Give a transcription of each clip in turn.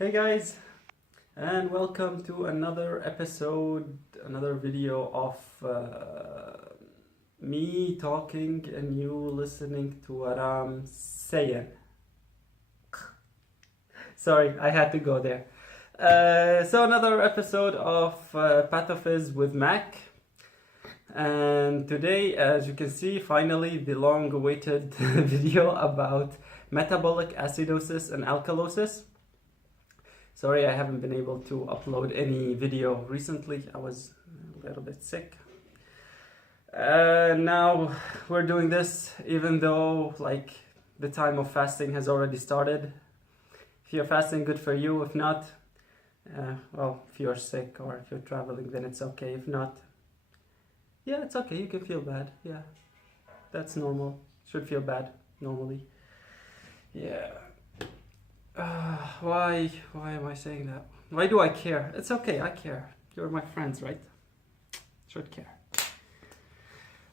Hey guys, and welcome to another episode, another video of me talking and you listening to what I'm saying. Sorry, I had to go there. So another episode of Pathophys with Mac. And today, as you can see, finally the long-awaited video about metabolic acidosis and alkalosis. Sorry, I haven't been able to upload any video recently. I was a little bit sick. Now we're doing this even though the time of fasting has already started. If you're fasting, good for you. If not, well, if you're sick or if you're traveling, then it's okay. If not, yeah, it's okay. You can feel bad. Yeah, that's normal. Should feel bad normally. Yeah. Why am I saying that? Why do I care? It's okay, I care. You're my friends, right? Should care.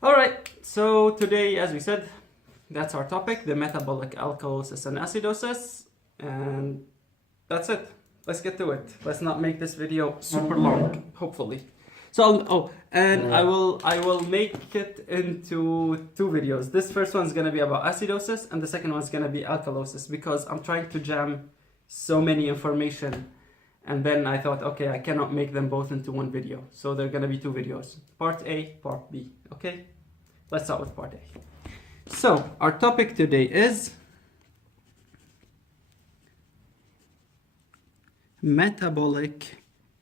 Alright, so today, as we said, that's our topic, the metabolic alkalosis and acidosis. And that's it. Let's get to it. Let's not make this video super long, hopefully. So, I will make it into two videos. This first one's gonna be about acidosis, and the second one's gonna be alkalosis, because I'm trying to jam so many information, and then I thought, okay, I cannot make them both into one video, so they're gonna be two videos, part A, part B. Okay, let's start with part A. So our topic today is metabolic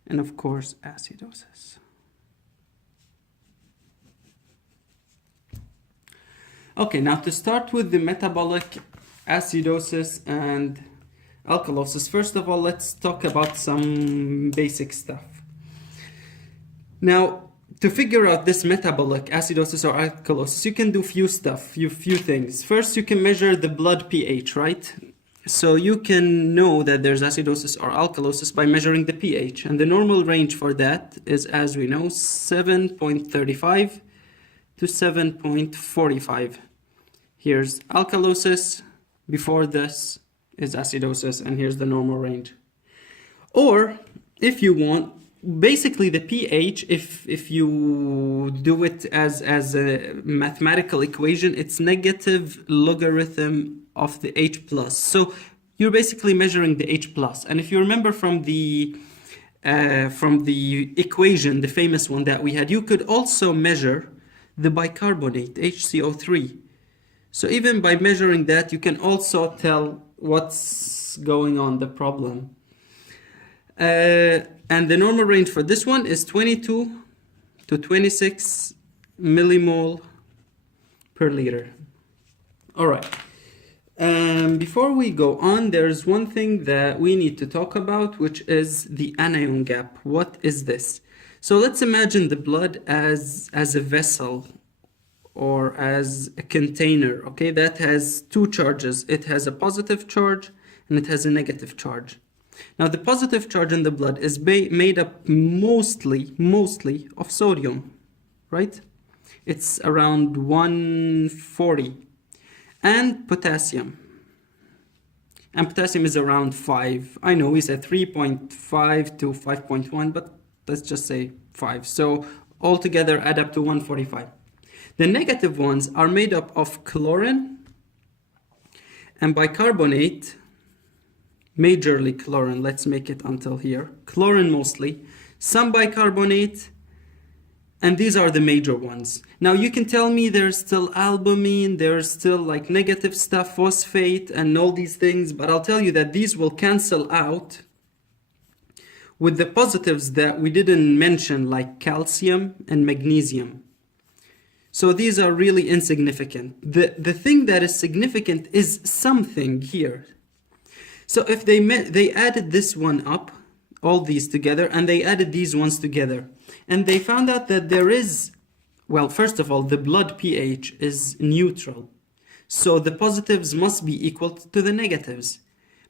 and, of course, acidosis. Okay, now to start with the metabolic acidosis and alkalosis, first of all, let's talk about some basic stuff. Now, to figure out this metabolic acidosis or alkalosis, you can do few things. First, you can measure the blood pH, right? So you can know that there's acidosis or alkalosis by measuring the pH, and the normal range for that is, as we know, 7.35 to 7.45. Here's alkalosis, before this is acidosis, and here's the normal range. Or, if you want, basically the pH, if you do it as a mathematical equation, it's negative logarithm of the H plus. So you're basically measuring the H plus. And if you remember from the equation, the famous one that we had, you could also measure the bicarbonate, HCO3. So even by measuring that, you can also tell what's going on, the problem. And the normal range for this one is 22 to 26 millimole per liter. All right. Before we go on, there's one thing that we need to talk about, which is the anion gap. What is this? So let's imagine the blood as a vessel or as a container, okay, that has two charges. It has a positive charge and it has a negative charge. Now, the positive charge in the blood is made up mostly of sodium, right? It's around 140. And potassium. And potassium is around 5. I know we said 3.5 to 5.1, but let's just say 5. So altogether add up to 145. The negative ones are made up of chlorine and bicarbonate, majorly chlorine, let's make it until here, chlorine mostly, some bicarbonate, and these are the major ones. Now you can tell me there's still albumin, there's still like negative stuff, phosphate and all these things, but I'll tell you that these will cancel out with the positives that we didn't mention, like calcium and magnesium. So these are really insignificant. The thing that is significant is something here. So if they added this one up, all these together, and they added these ones together, and they found out that there is, well, first of all, the blood pH is neutral. So the positives must be equal to the negatives.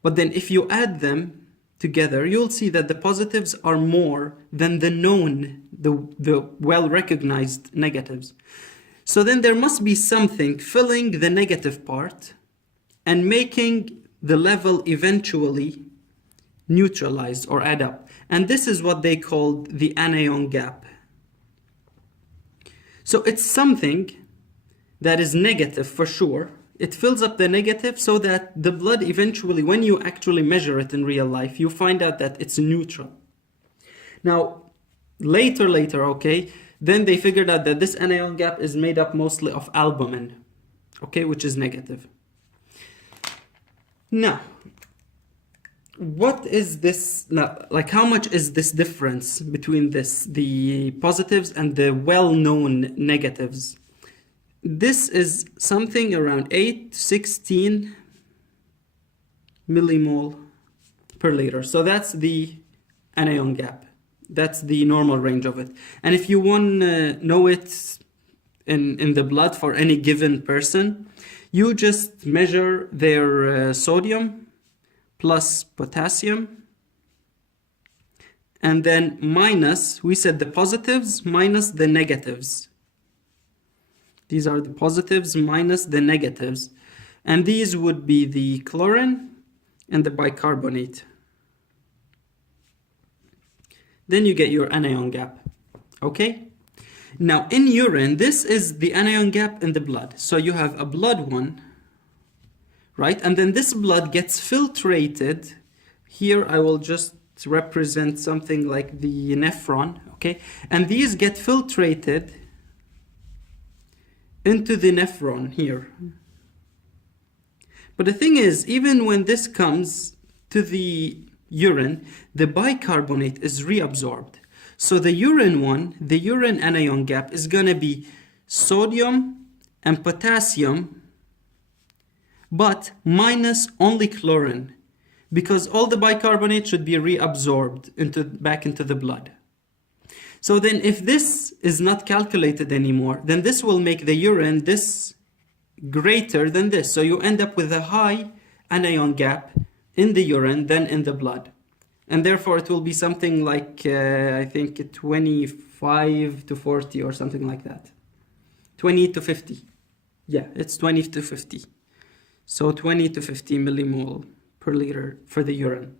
But then if you add them together, you'll see that the positives are more than the known, the well-recognized negatives. So then there must be something filling the negative part and making the level eventually neutralize or add up. And this is what they called the anion gap. So it's something that is negative for sure. It fills up the negative so that the blood eventually, when you actually measure it in real life, you find out that it's neutral. Now, later, okay, then they figured out that this anion gap is made up mostly of albumin, okay, which is negative. Now, what is this, like how much is this difference between the positives and the well-known negatives? This is something around 8 to 16 millimole per liter. So that's the anion gap. That's the normal range of it. And if you want to know it in the blood for any given person, you just measure their sodium plus potassium, and then minus, we said the positives minus the negatives. These are the positives minus the negatives. And these would be the chlorine and the bicarbonate. Then you get your anion gap. Okay? Now in urine, this is the anion gap in the blood. So you have a blood one, right? And then this blood gets filtrated. Here I will just represent something like the nephron, okay? And these get filtrated into the nephron here. But the thing is, even when this comes to the urine, the bicarbonate is reabsorbed. So the urine one, the urine anion gap is going to be sodium and potassium, but minus only chlorine, because all the bicarbonate should be reabsorbed back into the blood. So then if this is not calculated anymore, then this will make the urine this greater than this. So you end up with a high anion gap in the urine than in the blood. And therefore it will be something like, I think 25 to 40 or something like that. 20 to 50. Yeah, it's 20 to 50. So 20 to 50 millimole per liter for the urine.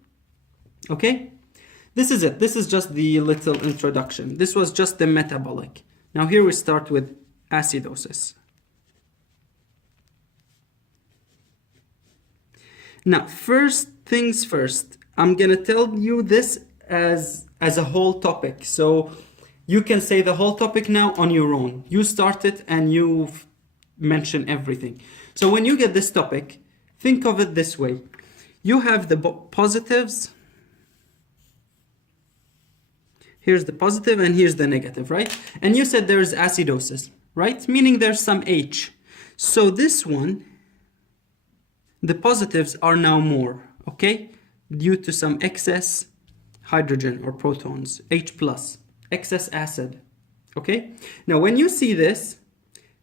Okay? This is it. This is just the little introduction. This was just the metabolic. Now here we start with acidosis. Now, first things first, I'm gonna tell you this as a whole topic. So you can say the whole topic now on your own. You start it and you mention everything. So when you get this topic, think of it this way. You have the positives. Here's the positive and here's the negative, right? And you said there's acidosis, right? Meaning there's some H. So this one, the positives are now more, okay? Due to some excess hydrogen or protons, H+, excess acid, okay? Now when you see this,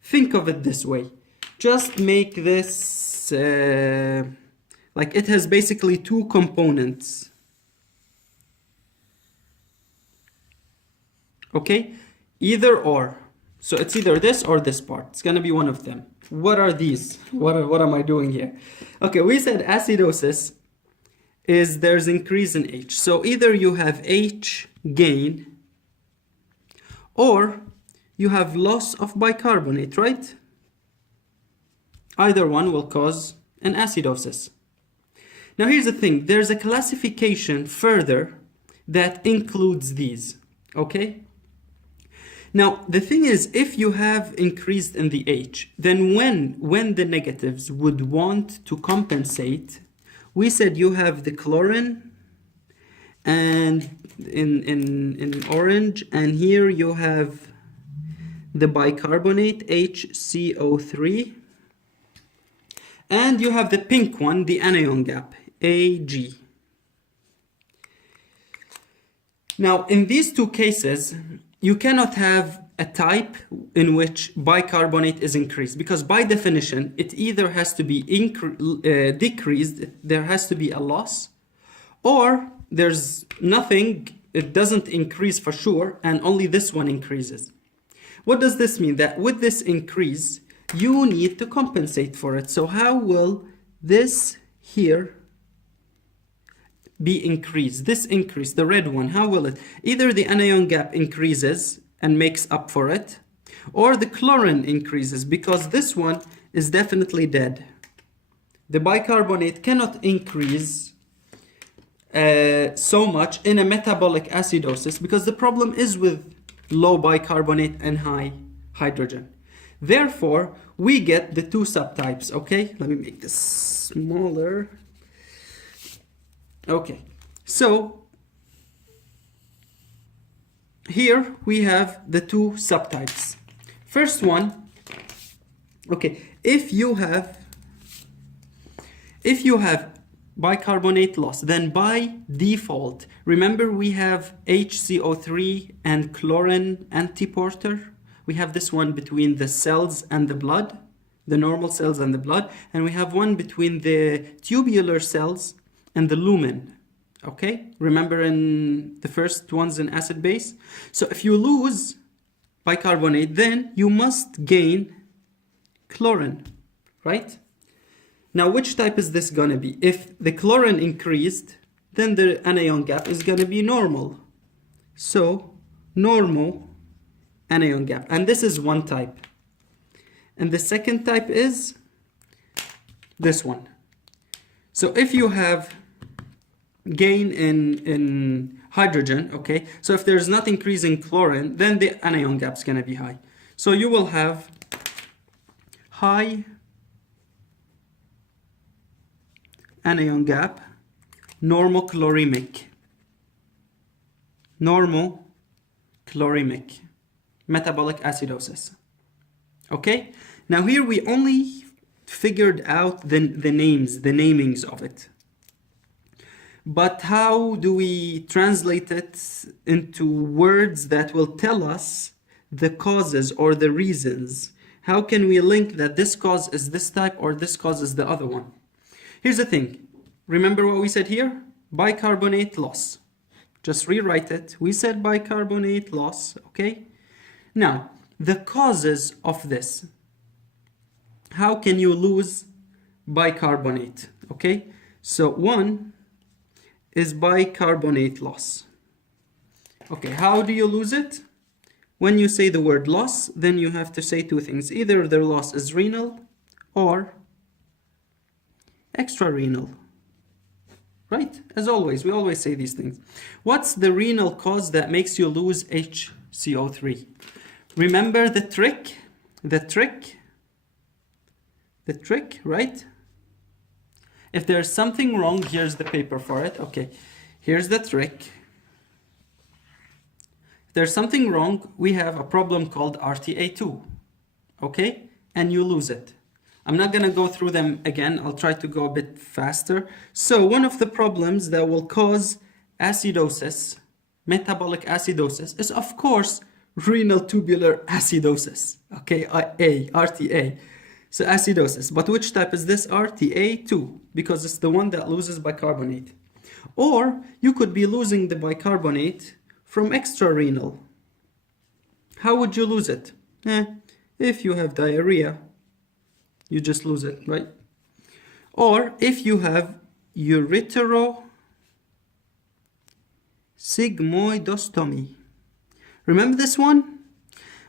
think of it this way. Just make this, like it has basically two components. Okay, either or. So it's either this or this part. It's gonna be one of them. What are these? What am I doing here? Okay, we said acidosis is there's increase in H. So either you have H gain or you have loss of bicarbonate, right? Either one will cause an acidosis. Now here's the thing. There's a classification further that includes these, okay? Now, the thing is, if you have increased in the H, then when the negatives would want to compensate, we said you have the chlorine and in orange, and here you have the bicarbonate, HCO3, and you have the pink one, the anion gap, Ag. Now, in these two cases, you cannot have a type in which bicarbonate is increased, because by definition, it either has to be decreased, there has to be a loss, or there's nothing, it doesn't increase for sure, and only this one increases. What does this mean? That with this increase, you need to compensate for it. So how will this here be increased? This increase, the red one, how will it? Either the anion gap increases and makes up for it, or the chlorine increases, because this one is definitely dead. The bicarbonate cannot increase so much in a metabolic acidosis, because the problem is with low bicarbonate and high hydrogen. Therefore, we get the two subtypes, okay? Let me make this smaller. Okay, so here we have the two subtypes. First one, okay, if you have bicarbonate loss, then by default, remember we have HCO3 and chlorine antiporter. We have this one between the cells and the blood, the normal cells and the blood, and we have one between the tubular cells and the lumen. Okay, remember in the first ones in acid base? So if you lose bicarbonate, then you must gain chlorine, right? Now, which type is this gonna be? If the chlorine increased, then the anion gap is gonna be normal. So, normal anion gap. And this is one type. And the second type is this one. So if you have gain in hydrogen, okay, so if there's not increasing chlorine, then the anion gap is gonna be high. So you will have high anion gap, normal chloremic, metabolic acidosis. Okay, now here we only figured out the namings of it. But how do we translate it into words that will tell us the causes or the reasons? How can we link that this cause is this type or this cause is the other one? Here's the thing. Remember what we said here? Bicarbonate loss. Just rewrite it. We said bicarbonate loss, okay? Now, the causes of this. How can you lose bicarbonate, okay? So one is bicarbonate loss. Okay, how do you lose it? When you say the word loss, then you have to say two things. Either the loss is renal or extrarenal. Right? As always, we always say these things. What's the renal cause that makes you lose HCO3? Remember the trick? The trick, right? If there's something wrong, here's the paper for it. Okay, here's the trick. If there's something wrong, we have a problem called RTA2. Okay? And you lose it. I'm not going to go through them again. I'll try to go a bit faster. So one of the problems that will cause acidosis, metabolic acidosis, is of course renal tubular acidosis. Okay, RTA. So acidosis. But which type is this? RTA2, because it's the one that loses bicarbonate. Or you could be losing the bicarbonate from extrarenal. How would you lose it? If you have diarrhea, you just lose it, right? Or if you have ureterosigmoidostomy. Remember this one?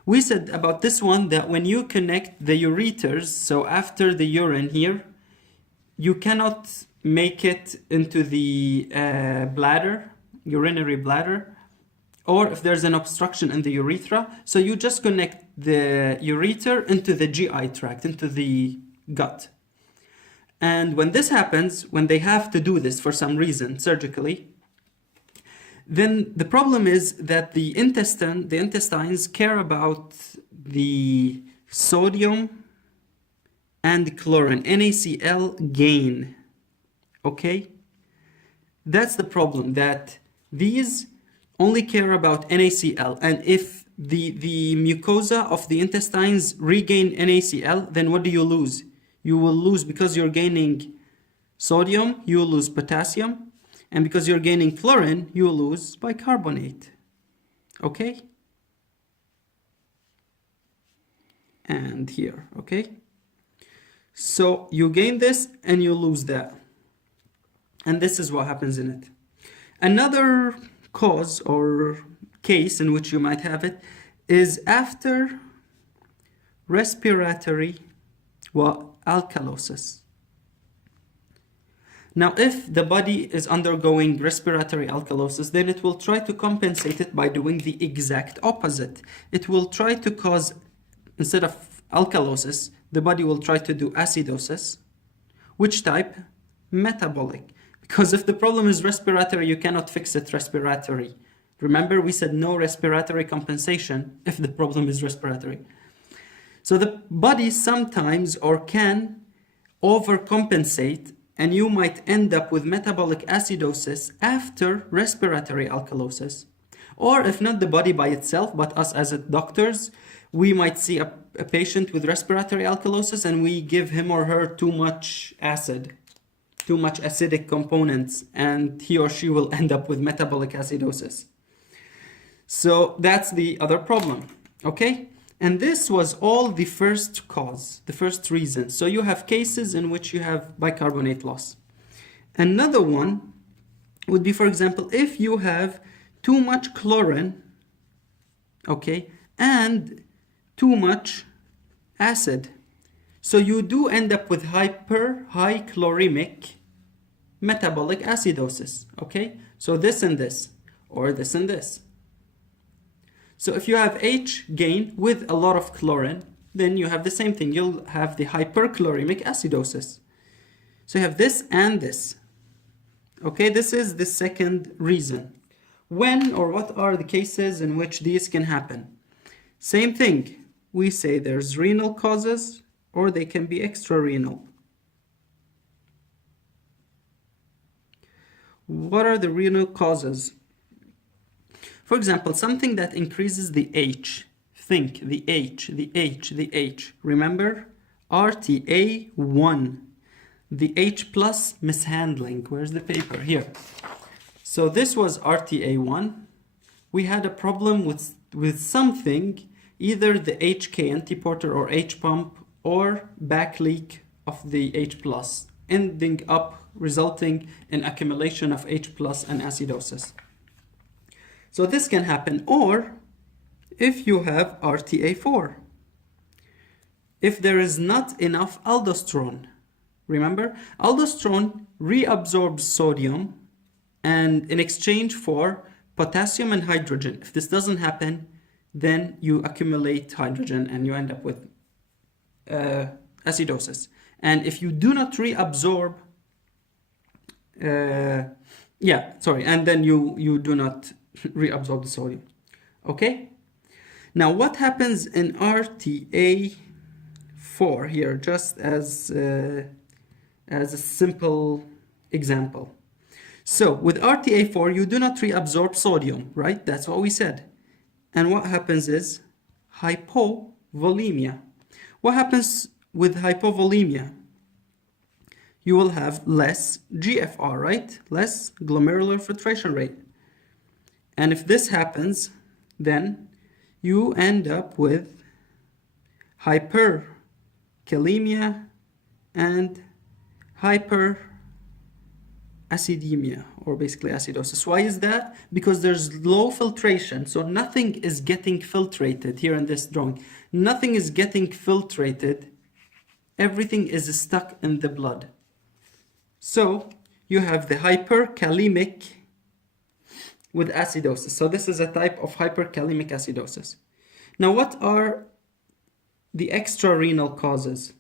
We said about this one that when you connect the ureters, so after the urine here, you cannot make it into the bladder, urinary bladder, or if there's an obstruction in the urethra, so you just connect the ureter into the GI tract, into the gut. And when this happens, when they have to do this for some reason, surgically, then the problem is that the intestines care about the sodium and chlorine, NaCl gain, okay? That's the problem, that these only care about NaCl, and if the mucosa of the intestines regain NaCl, then what do you lose? You will lose, because you're gaining sodium, you will lose potassium, and because you're gaining chlorine, you will lose bicarbonate. Okay? And here, okay? So you gain this and you lose that. And this is what happens in it. Another cause or case in which you might have it is after respiratory alkalosis. Now, if the body is undergoing respiratory alkalosis, then it will try to compensate it by doing the exact opposite. It will try to cause, instead of alkalosis, the body will try to do acidosis. Which type? Metabolic. Because if the problem is respiratory, you cannot fix it respiratory. Remember, we said no respiratory compensation if the problem is respiratory. So the body sometimes or can overcompensate, and you might end up with metabolic acidosis after respiratory alkalosis. Or if not the body by itself, but us as doctors, we might see a patient with respiratory alkalosis and we give him or her too much acid, too much acidic components, and he or she will end up with metabolic acidosis. So that's the other problem, okay? And this was all the first cause, the first reason. So you have cases in which you have bicarbonate loss. Another one would be, for example, if you have too much chlorine, okay, and too much acid. So you do end up with high chloremic metabolic acidosis, okay? So this and this, or this and this. So if you have H gain with a lot of chlorine, then you have the same thing. You'll have the hyperchloremic acidosis. So you have this and this. Okay, this is the second reason. When or what are the cases in which these can happen? Same thing. We say there's renal causes or they can be extrarenal. What are the renal causes? For example, something that increases the H. Think the H, the H, the H. Remember? RTA1. The H plus mishandling. Where's the paper? Here. So this was RTA1. We had a problem with something, either the HK antiporter or H pump or back leak of the H plus, ending up resulting in accumulation of H plus and acidosis. So this can happen, or if you have RTA4, if there is not enough aldosterone. Remember, aldosterone reabsorbs sodium and in exchange for potassium and hydrogen. If this doesn't happen, then you accumulate hydrogen and you end up with acidosis. And if you do not reabsorb, and then you do not reabsorb the sodium. Okay? Now what happens in RTA4 here, just as a simple example. So with RTA4 you do not reabsorb sodium, right? That's what we said. And what happens is hypovolemia. What happens with hypovolemia? You will have less GFR, right? Less glomerular filtration rate. And if this happens, then you end up with hyperkalemia and hyperacidemia, or basically acidosis. Why is that? Because there's low filtration, so nothing is getting filtrated here in this drawing. Nothing is getting filtrated. Everything is stuck in the blood. So you have the hyperkalemic with acidosis. So this is a type of hyperkalemic acidosis. Now what are the extrarenal causes?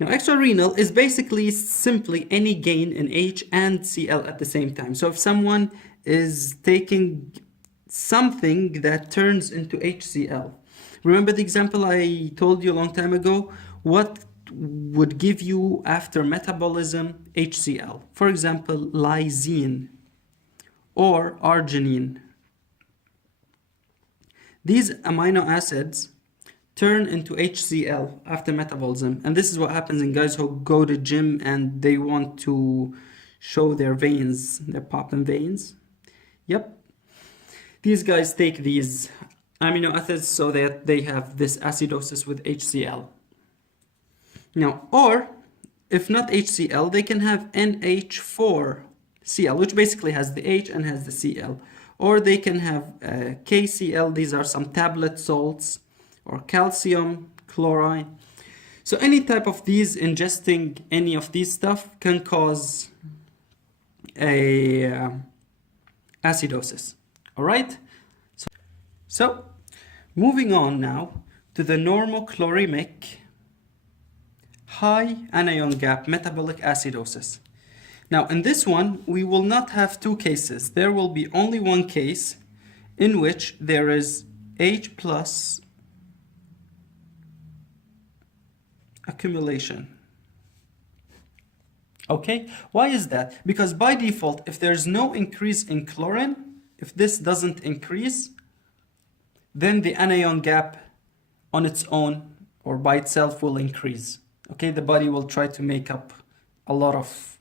Now extrarenal is basically simply any gain in H and Cl at the same time. So if someone is taking something that turns into HCl. Remember the example I told you a long time ago? What would give you after metabolism HCl? For example, lysine or arginine. These amino acids turn into HCl after metabolism, and this is what happens in guys who go to gym and they want to show their veins, their popping veins. Yep, these guys take these amino acids so that they have this acidosis with HCl. Now, or if not HCl, they can have NH4 Cl, which basically has the H and has the Cl. Or they can have KCl, these are some tablet salts, or calcium chloride. So any type of these, ingesting any of these stuff can cause a acidosis. All right? So moving on now to the normochloremic high anion gap metabolic acidosis. Now in this one, we will not have two cases. There will be only one case in which there is H plus accumulation. Okay, why is that? Because by default, if there's no increase in chlorine, if this doesn't increase, then the anion gap on its own or by itself will increase. Okay, the body will try to make up a lot of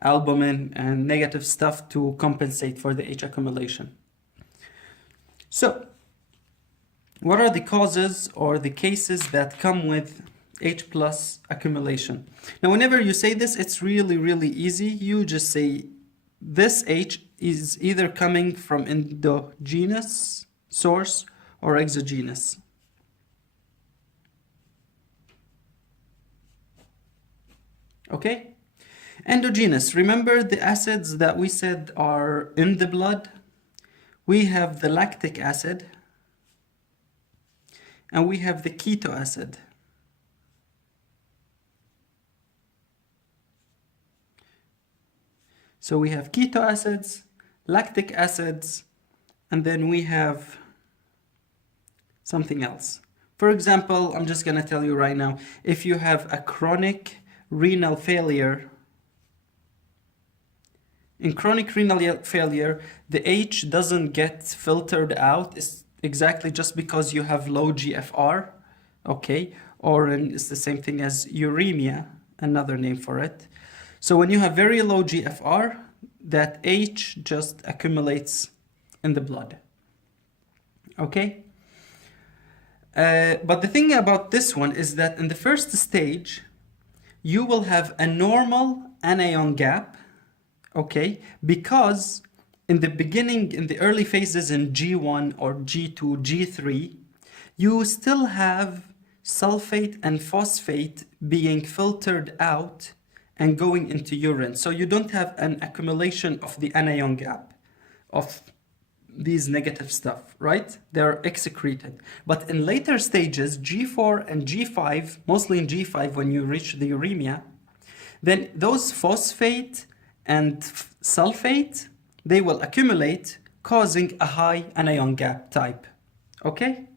albumin and negative stuff to compensate for the H accumulation. So, what are the causes or the cases that come with H plus accumulation? Now, whenever you say this, it's really, really easy. You just say this H is either coming from endogenous source or exogenous. Okay? Endogenous, remember the acids that we said are in the blood? We have the lactic acid and we have the keto acid. So we have keto acids, lactic acids, and then we have something else. For example, I'm just going to tell you right now, if you have a chronic renal failure, in chronic renal failure, the H doesn't get filtered out. It's exactly just because you have low GFR, okay? Or it's the same thing as uremia, another name for it. So when you have very low GFR, that H just accumulates in the blood, okay? But the thing about this one is that in the first stage, you will have a normal anion gap, okay? Because in the beginning, in the early phases in G1 or G2, G3, you still have sulfate and phosphate being filtered out and going into urine. So you don't have an accumulation of the anion gap of these negative stuff, right? They're excreted. But in later stages, G4 and G5, mostly in G5 when you reach the uremia, then those phosphate and sulfate, they will accumulate, causing a high anion gap type, okay?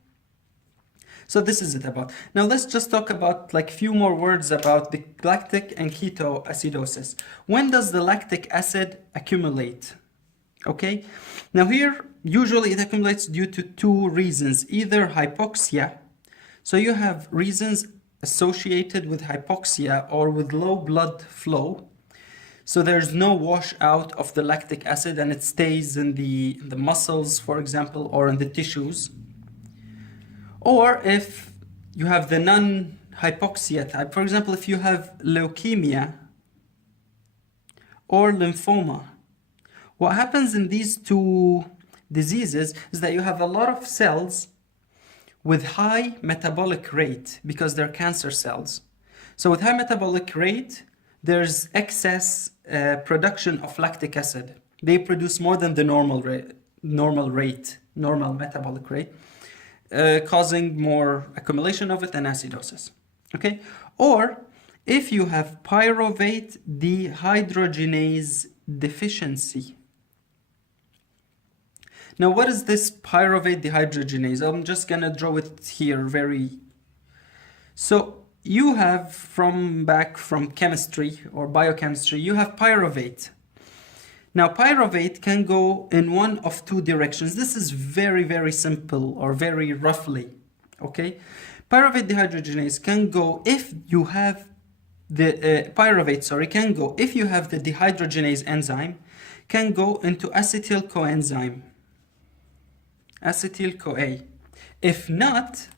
So this is it about. Now let's just talk about like few more words about the lactic and keto acidosis. When does the lactic acid accumulate? Okay, now here usually it accumulates due to two reasons, either hypoxia. So you have reasons associated with hypoxia or with low blood flow. So there's no wash out of the lactic acid and it stays in the muscles, for example, or in the tissues. Or if you have the non-hypoxia type, for example, if you have leukemia or lymphoma, what happens in these two diseases is that you have a lot of cells with high metabolic rate because they're cancer cells. So with high metabolic rate, there's excess production of lactic acid. They produce more than the normal metabolic rate, causing more accumulation of it and acidosis. Okay? Or if you have pyruvate dehydrogenase deficiency. Now, what is this pyruvate dehydrogenase? I'm just gonna draw it here So you have from chemistry or biochemistry, you have pyruvate. Now, pyruvate can go in one of two directions. This is very, very simple or very roughly, okay? Pyruvate dehydrogenase can go if you have the can go if you have the dehydrogenase enzyme, can go into acetyl coenzyme, acetyl-CoA. If not,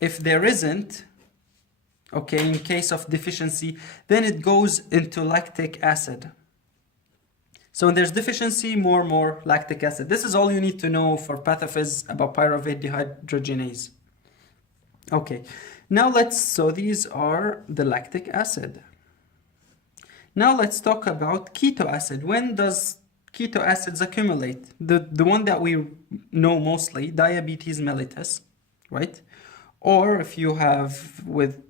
if there isn't, okay, in case of deficiency, then it goes into lactic acid. So when there's deficiency, more lactic acid. This is all you need to know for pathophys about pyruvate dehydrogenase. Okay, now so these are the lactic acid. Now let's talk about keto acid. When does keto acids accumulate? The one that we know mostly, diabetes mellitus, right? Or if you have with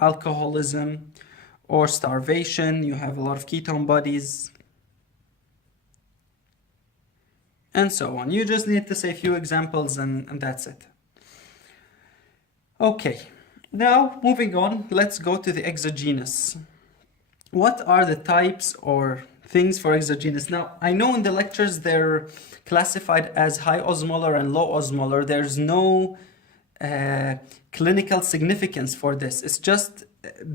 alcoholism or starvation, you have a lot of ketone bodies, and so on. You just need to say a few examples and that's it. Okay, now moving on, let's go to the exogenous. What are the types or things for exogenous? Now, I know in the lectures they're classified as high osmolar and low osmolar. There's no clinical significance for this. It's just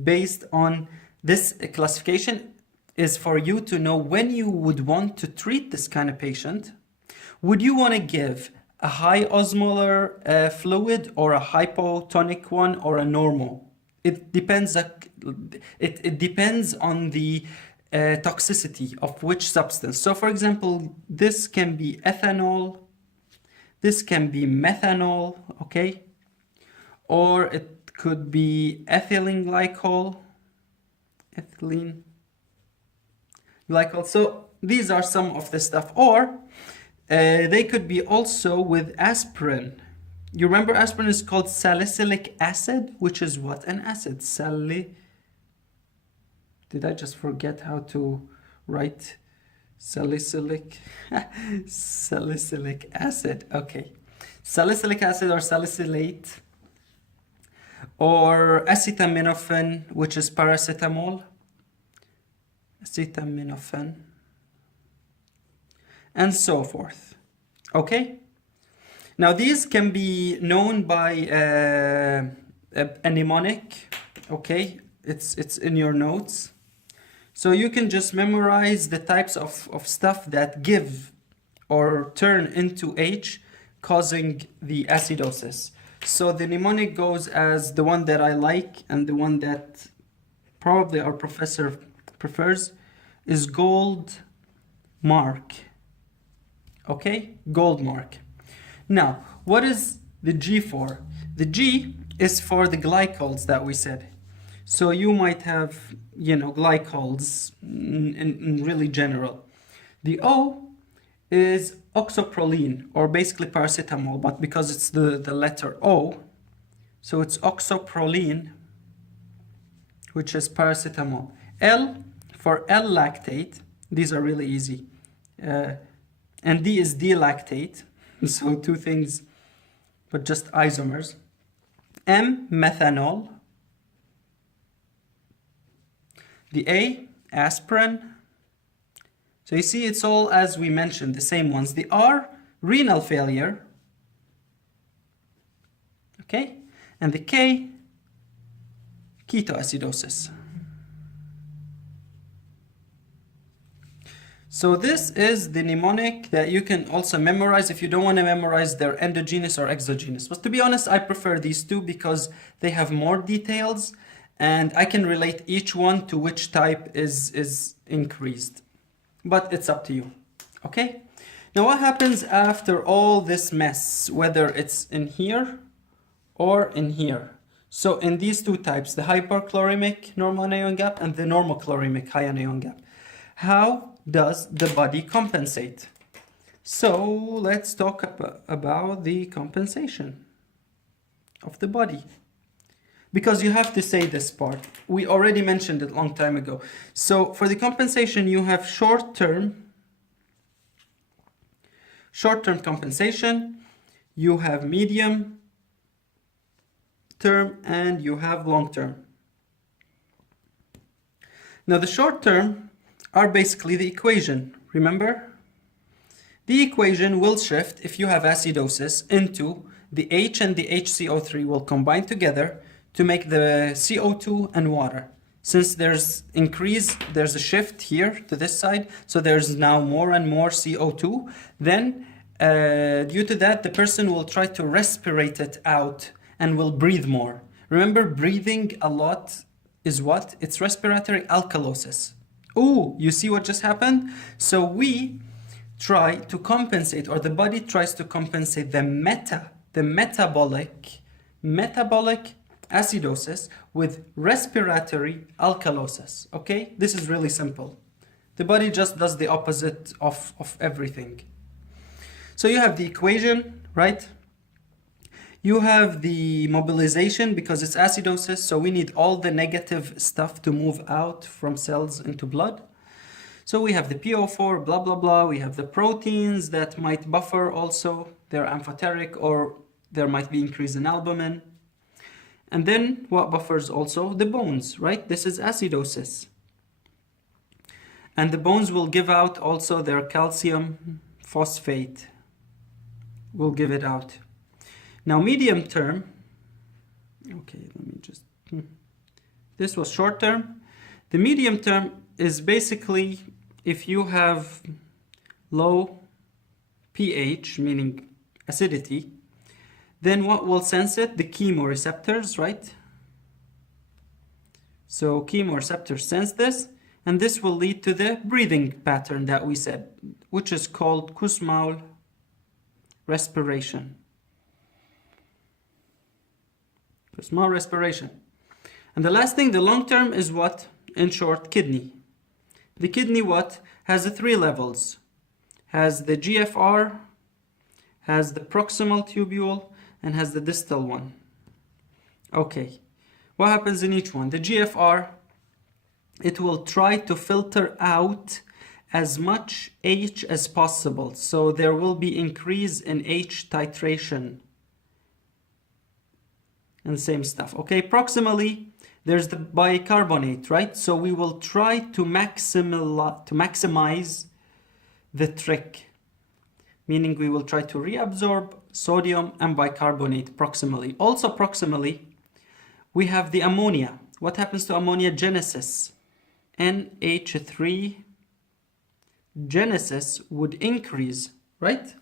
based on this classification is for you to know when you would want to treat this kind of patient. Would you want to give a high osmolar fluid or a hypotonic one or a normal? It depends. It depends on the toxicity of which substance. So, for example, this can be ethanol. This can be methanol. Okay, or it could be ethylene glycol. Ethylene glycol. So these are some of the stuff. Or they could be also with aspirin. You remember aspirin is called salicylic acid, which is what? An acid. Did I just forget how to write salicylic? Salicylic acid. Okay. Salicylic acid or salicylate. Or acetaminophen, which is paracetamol. Acetaminophen. And so forth. Okay? Now these can be known by a mnemonic. Okay? It's in your notes. So you can just memorize the types of stuff that give or turn into H, causing the acidosis. So the mnemonic goes as the one that I like and the one that probably our professor prefers is gold mark. Okay, gold mark. Now, what is the G for? The G is for the glycols that we said. So you might have, glycols in really general. The O is oxoproline, or basically paracetamol, but because it's the letter O, so it's oxoproline, which is paracetamol. L for L-lactate, these are really easy. And D is D-lactate, so two things, but just isomers. M, methanol. The A, aspirin. So you see, it's all, as we mentioned, the same ones. The R, renal failure. Okay? And the K, ketoacidosis. So this is the mnemonic that you can also memorize if you don't want to memorize their endogenous or exogenous. But to be honest, I prefer these two because they have more details and I can relate each one to which type is increased. But it's up to you. Okay? Now what happens after all this mess, whether it's in here or in here? So in these two types, the hyperchloremic normal anion gap and the normal chloremic high anion gap, how does the body compensate? So let's talk about the compensation of the body. Because you have to say this part. We already mentioned it a long time ago. So for the compensation, you have short-term compensation, you have medium term, and you have long term. Now the short term are basically the equation, remember? The equation will shift if you have acidosis into the H and the HCO3 will combine together to make the CO2 and water. Since there's a shift here to this side, so there's now more and more CO2, then due to that, the person will try to respirate it out and will breathe more. Remember, breathing a lot is what? It's respiratory alkalosis. Oh, you see what just happened? So we try to compensate, or the body tries to compensate the metabolic acidosis with respiratory alkalosis. Okay, this is really simple. The body just does the opposite of everything. So you have the equation, right? You have the mobilization because it's acidosis, so we need all the negative stuff to move out from cells into blood. So we have the PO4, blah, blah, blah. We have the proteins that might buffer also. They're amphoteric, or there might be increase in albumin. And then what buffers also? The bones, right? This is acidosis. And the bones will give out also their calcium phosphate. Will give it out. Now medium term, okay, let me just, this was short term. The medium term is basically if you have low pH, meaning acidity, then what will sense it? The chemoreceptors, right? So chemoreceptors sense this, and this will lead to the breathing pattern that we said, which is called Kussmaul respiration. Small respiration. And the last thing, the long term, is what? In short, kidney. The kidney what? Has the 3 levels. Has the GFR, has the proximal tubule, and has the distal one. Okay. What happens in each one? The GFR, it will try to filter out as much H as possible. So there will be increase in H titration. And same stuff. Okay, proximally, there's the bicarbonate, right? So we will try to maximize the trick, meaning we will try to reabsorb sodium and bicarbonate proximally. Also proximally, we have the ammonia. What happens to ammonia genesis? NH3 genesis would increase, right?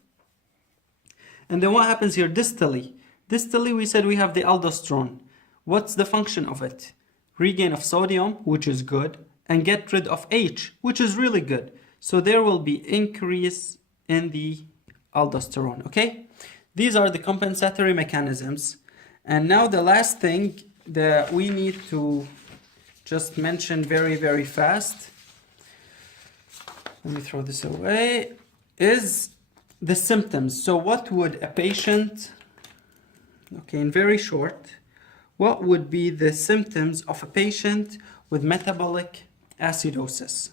And then what happens here distally? Distally, we said we have the aldosterone. What's the function of it? Regain of sodium, which is good, and get rid of H, which is really good. So there will be increase in the aldosterone, okay? These are the compensatory mechanisms. And now the last thing that we need to just mention very, very fast, let me throw this away, is the symptoms. So what would a patient... Okay, in very short, what would be the symptoms of a patient with metabolic acidosis?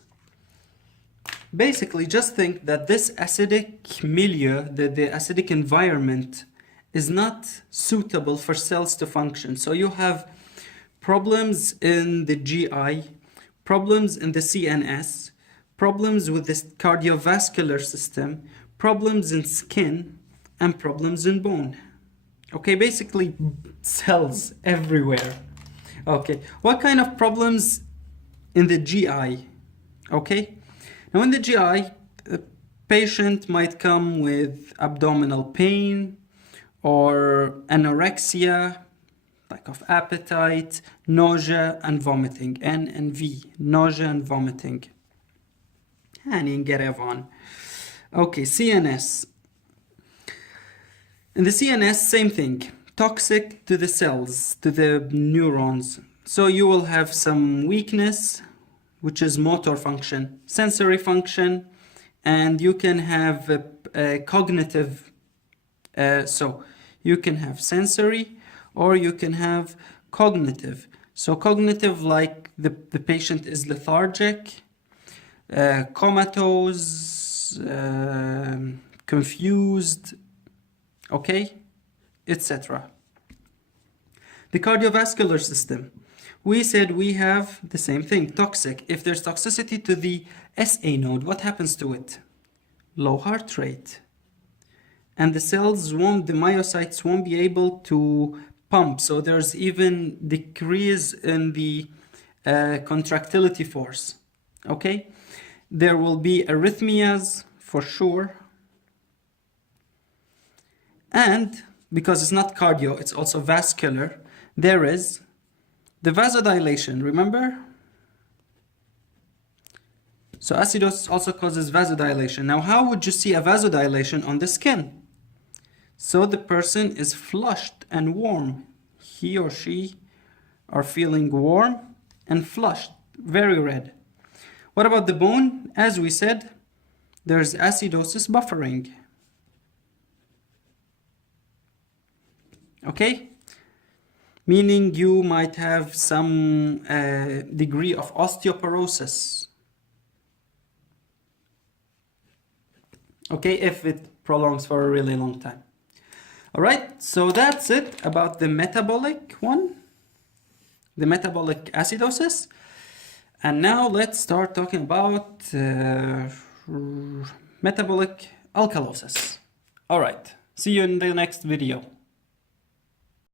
Basically, just think that this acidic milieu, the acidic environment, is not suitable for cells to function. So you have problems in the GI, problems in the CNS, problems with the cardiovascular system, problems in skin, and problems in bone. Okay, basically cells everywhere. Okay, what kind of problems in the GI? Okay, now in the GI, a patient might come with abdominal pain or anorexia, lack of appetite, nausea and vomiting. N and V, nausea and vomiting. Okay, CNS. In the CNS, same thing, toxic to the cells, to the neurons. So you will have some weakness, which is motor function, sensory function, and you can have a cognitive, so you can have sensory or you can have cognitive. So cognitive, like the patient is lethargic, comatose, confused, okay, etc. The cardiovascular system, we said we have the same thing, toxic. If there's toxicity to the SA node, what happens to it? Low heart rate. And the cells won't, the myocytes won't be able to pump. So there's even decrease in the contractility force. Okay? There will be arrhythmias for sure. And because it's not cardio, it's also vascular, there is the vasodilation, remember? So acidosis also causes vasodilation. Now, how would you see a vasodilation on the skin? So the person is flushed and warm. He or she are feeling warm and flushed, very red. What about the bone? As we said, there's acidosis buffering. Okay? Meaning you might have some degree of osteoporosis. Okay, if it prolongs for a really long time. All right, so that's it about the metabolic one, the metabolic acidosis. And now let's start talking about metabolic alkalosis. All right, see you in the next video.